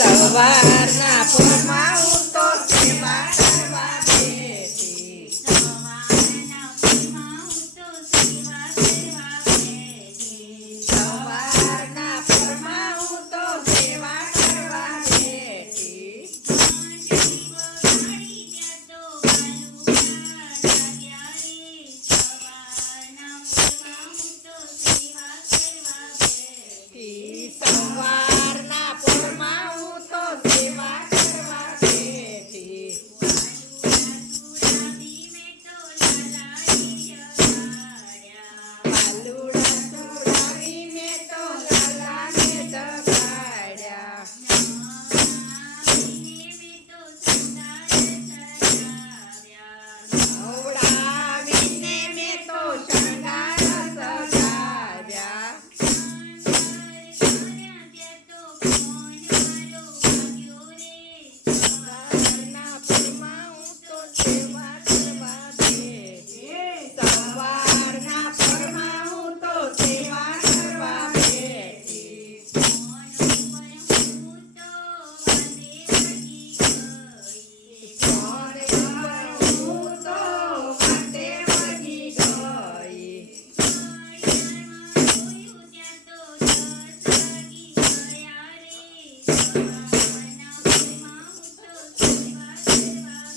સવારના પોરમાં હું તો સેવા કરવા બેઠી. સવારના પોરમાં હું તો સેવા કરવા બેઠી. સવારના પોરમાં હું તો સેવા કરવા બેઠી. પાલુડા ચડાવી મેં તો લાલાને જગાડ્યા. નવડાવીને મેં તો શણગાર સજાવ્યા. સવારના પોરમાં હું તો સેવા કરવા બેઠી. સવારના પોરમાં હું તો સેવા કરવા બેઠી. સોને પર હું તો વાટે વળી ગઈ.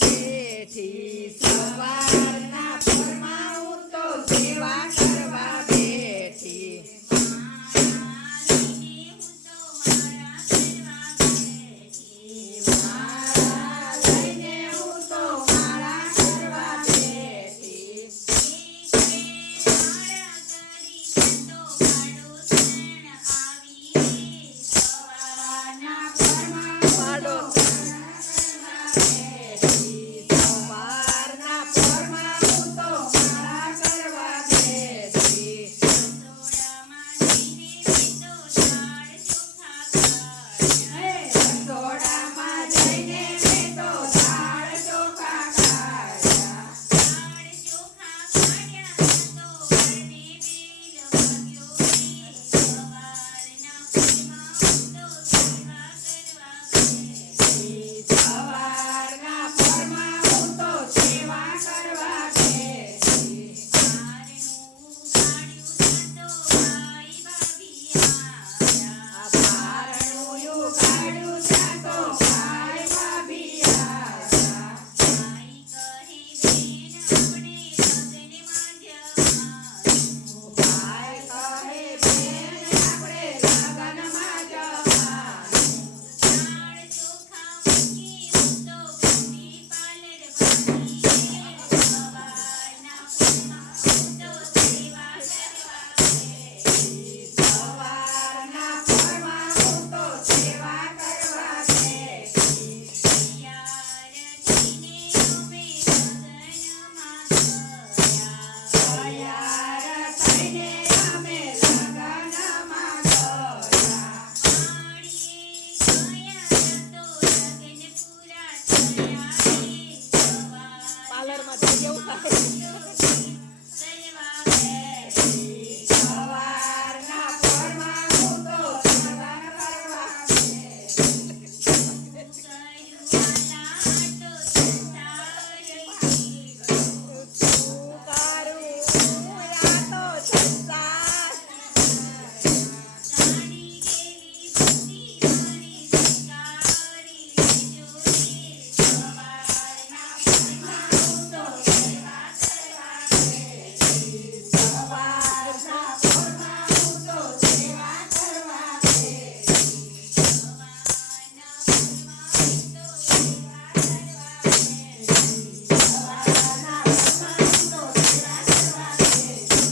બેઠી. સવારના પોરમાં હું તો સેવા કરવા બેઠી. માળા લઈને હું તો માળા કરવા બેઠી. સવારના પોરમાં માળો સવારના પોરમાં હું તો માળા કરવા બેઠી. રસોડામાં જઈને મેં તો દાળ ચોખા ખાધા. સવારના પોરમાં હું તો સેવા કરવા બેઠી. આ બારણું ઉઘાડ્યું ત્યાં